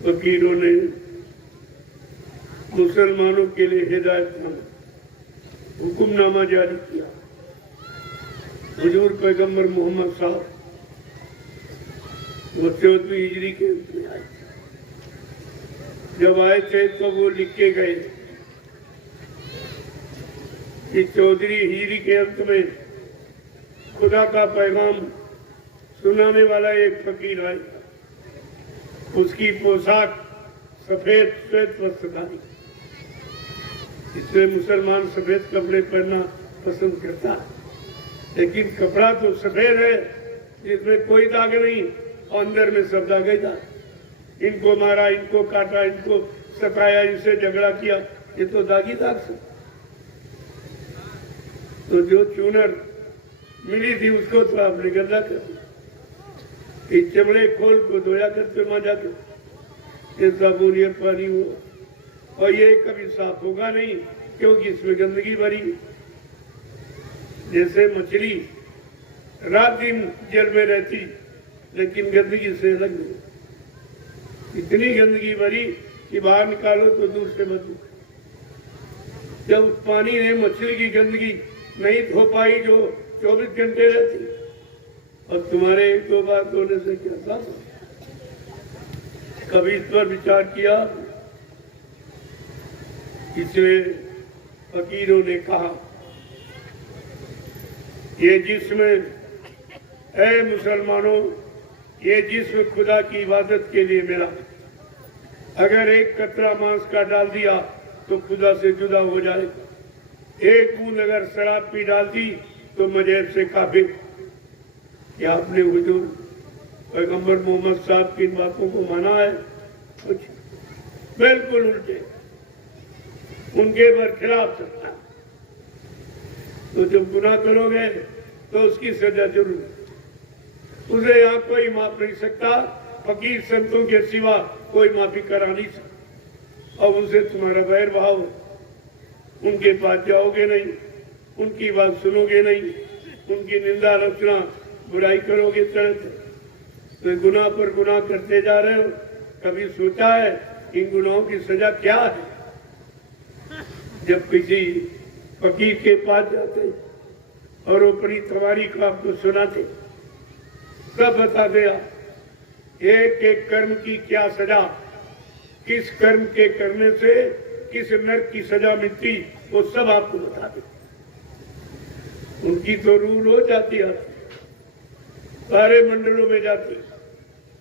फकीरों ने मुसलमानों के लिए हिदायतनामा हुक्मनामा जारी किया। हुजूर पैगंबर मोहम्मद साहब वो 14वीं हिजरी के अंत में आए। जब आए थे तो वो लिख के गए कि 14वीं हिजरी के अंत में खुदा का पैगाम सुनाने वाला एक फकीर आए। उसकी पोशाक सफेद श्वेत वस्त्रधारी, इसलिए मुसलमान सफेद कपड़े पहनना पसंद करता है, लेकिन कपड़ा तो सफेद है, इसमें कोई दाग नहीं और अंदर में सब दाग ही दाग। इनको मारा, इनको काटा, इनको सताया, इनसे झगड़ा किया, ये तो दागी दाग से। तो जो चूनर मिली थी उसको तो आपने गंदा कर दिया। इस चमड़े खोल को धोया करते मजा कर ये साबुन ये पानी हो, और ये कभी साफ होगा नहीं क्योंकि इसमें गंदगी भरी। जैसे मछली रात दिन जल में रहती लेकिन गंदगी से अलग नहीं, इतनी गंदगी भरी कि बाहर निकालो तो दूर से बदबू। जब पानी ने मछली की गंदगी नहीं धो पाई जो 24 घंटे रहती, और तुम्हारे 1-2 बार धोने से क्या साफ? कभी इस पर विचार किया? इसलिए फकीरों ने कहा ये जिस्म है मुसलमानों, ये जिस्म खुदा की इबादत के लिए मिला। अगर एक कतरा मांस का डाल दिया तो खुदा से जुदा हो जाएगा। एक बूंद अगर शराब पी डाल दी तो मजहब से काफिर। क्या आपने हुजूर पैगंबर मोहम्मद साहब की इन बातों को माना है? कुछ बिल्कुल उल्टे, उनके बरखिलाफ सकता। तो जब गुनाह करोगे तो उसकी सजा जरूर है। उसे यहाँ कोई माफ नहीं सकता, फकीर संतों के सिवा कोई माफी करा नहीं सकता। और उनसे तुम्हारा बैर भाव है, उनके पास जाओगे नहीं, उनकी बात सुनोगे नहीं, उनकी निंदा रचना बुराई करोगे तुरंत, तो गुनाह पर गुनाह करते जा रहे हो। कभी सोचा है इन गुनाहों की सजा क्या है? जब किसी फकीर के पास जाते और वो अपनी तवारीख आपको सुनाते, सब बता दिया एक एक कर्म की क्या सजा, किस कर्म के करने से किस नरक की सजा मिलती, वो सब आपको बता दे। उनकी तो रूह हो जाती है, सारे मंडलों में जाती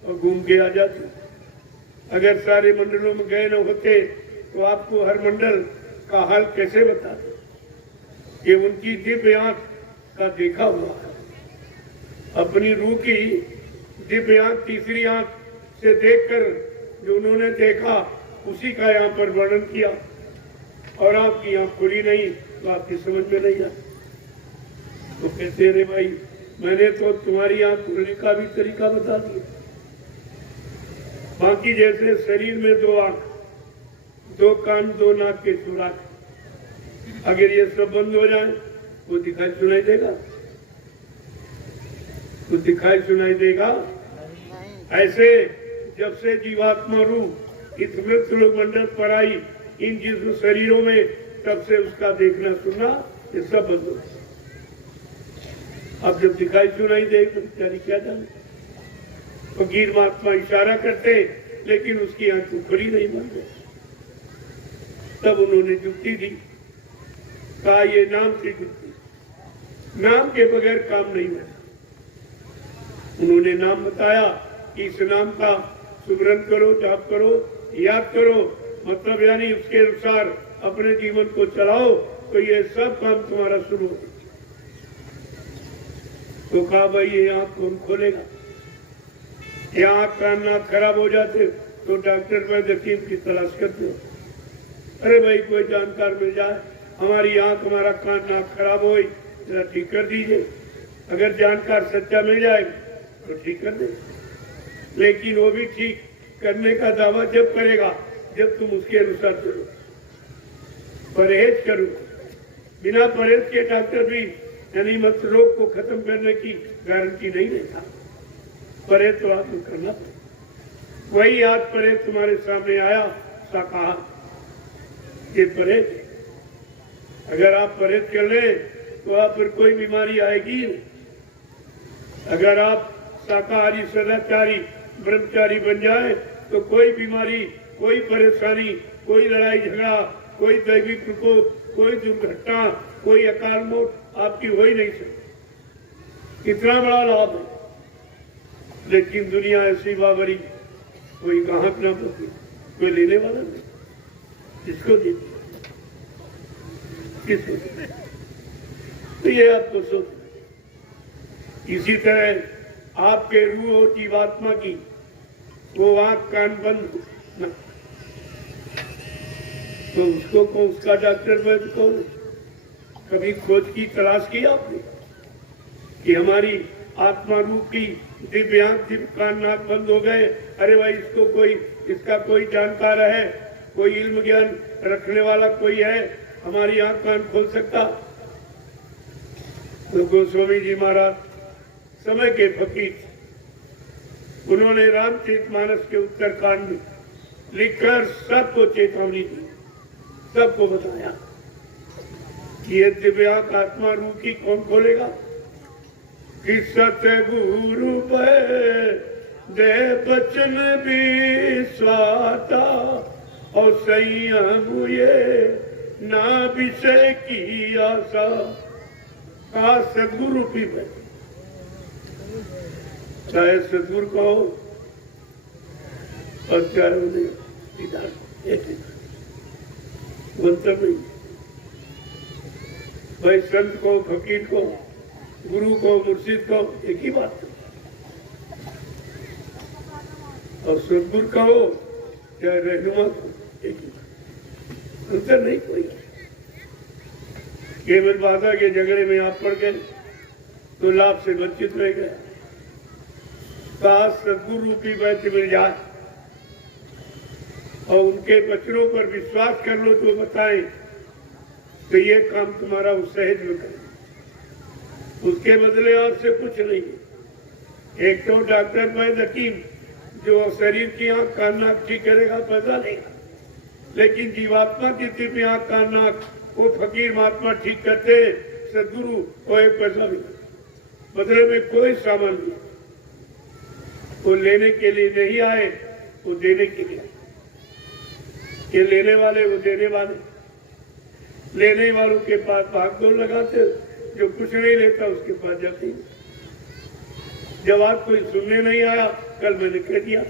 और घूम के आ जाती। अगर सारे मंडलों में गए न होते तो आपको हर मंडल का हाल कैसे बताते? ये उनकी दिव्य आंख का देखा हुआ है। अपनी रूह की दिव्य आंख, तीसरी आंख से देखकर जो उन्होंने देखा उसी का यहाँ पर वर्णन किया, और आपकी आंख खुली नहीं तो आपकी समझ में नहीं आती। तो कहते रे भाई, मैंने तो तुम्हारी आंख खुलने का भी तरीका बता दिया। बाकी जैसे शरीर में 2 आंख, 2 कान, 2 नाक के सुराख, अगर ये सब बंद हो जाए वो दिखाई सुनाई देगा? तो दिखाई सुनाई देगा? ऐसे जब से जीवात्मा रूह इस मृत्यु मंडल पर आई इन जिस्म शरीरों में, तब से उसका देखना सुनना ये सब बंद हो गया। अब जब दिखाई सुनाई दे तो बेचारी क्या जाने? फकीर महात्मा इशारा करते लेकिन उसकी आंख खुली नहीं बन गई। तब उन्होंने जुक्ति दी, कहा ये नाम की जुक्ति, नाम के बगैर काम नहीं है। उन्होंने नाम बताया कि इस नाम का सुमरन करो, जाप करो, याद करो, मतलब यानी उसके अनुसार अपने जीवन को चलाओ तो ये सब काम तुम्हारा शुरू हो। तो कहा भाई ये आंख कौन खोलेगा? ये आंख कान नाक खराब हो जाते तो डॉक्टर वैद्य हकीम की तलाश करते हो। अरे भाई कोई जानकार मिल जाए, हमारी आंख हमारा कान नाक खराब हो, जरा ठीक कर दीजिए। अगर जानकार सच्चा मिल जाए तो ठीक कर दे, लेकिन वो भी ठीक करने का दावा जब करेगा जब तुम उसके अनुसार चलो, परहेज करो। बिना परहेज के डॉक्टर भी यानी मत रोग को खत्म करने की गारंटी नहीं देता। परहेज तो आपको करना पड़ेगा। वही आज परहेज तुम्हारे सामने आया, शाकाहार। ये परहेज, अगर आप परहेज कर ले तो आप पर कोई बीमारी आएगी नहीं। अगर आप शाकाहारी, सदाचारी, ब्रह्मचारी बन जाए तो कोई बीमारी, कोई परेशानी, कोई लड़ाई झगड़ा, कोई दैवी प्रकोप, कोई दुर्घटना, कोई अकाल मौत आपकी हो ही नहीं सकती। कितना बड़ा लाभ है। लेकिन दुनिया ऐसी बाबरी, कोई ग्राहक ना पकड़े, कोई लेने वाला नहीं। किसको देते, किसको देते? तो ये आपको सोच। इसी तरह आपके रूह और जीवात्मा की वो आंख कान बंद न, तो उसको कौन, उसका डॉक्टर वैद्य कौन? कभी खोज की तलाश की आपने कि हमारी आत्मा रूह की दिव्य आंख, दिव्य कान नाक बंद हो गए, अरे भाई इसको कोई, इसका कोई जानकार है, कोई इल्म ज्ञान रखने वाला कोई है, हमारी आंख कान खोल सकता? तो गोस्वामी जी महाराज समय के फकीर, उन्होंने रामचरितमानस के उत्तरकांड में लिखकर सबको चेतावनी दी, सबको बताया कि ये दिव्यांग आत्मा रूह की कौन खोलेगा? कि सतगुरु पे दे बचन विश्वाता और संयम ये ना विषय की आशा। कहा सदगुरु की बैठ, चाहे सदगुरु कहो और चाहे उन्हें इधर एक बनता नहीं। भाई संत को, फकीर को, गुरु को, मुर्शिद को, एक ही बात है। और सदगुरु कहो चाहे रहनुमा को, एक ही बात, अंतर नहीं कोई। केवल बाधा के झगड़े में आप पड़ गए तो लाभ से वंचित रह गए। काश सदगुरु की वैद्य मिल जाए और उनके वचनों पर विश्वास कर लो तो बताएं, तो ये काम तुम्हारा उस सहज में करें। उसके बदले आपसे कुछ नहीं। एक तो डॉक्टर वैद्य हकीम जो शरीर की आंख कान नाक ठीक करेगा, पैसा देगा, लेकिन जीवात्मा की दिव्य आंख कान नाक वो फकीर महात्मा ठीक करते, सदगुरु को एक पैसा भी बदले में कोई सामान नहीं। वो लेने के लिए नहीं आए, वो देने के लिए। ये लेने वाले, वो देने वाले। लेने वालों के पास भागदौड़ लगाते, जो कुछ नहीं लेता उसके पास जाते। जब आज कोई सुनने नहीं आया, कल मैंने कह दिया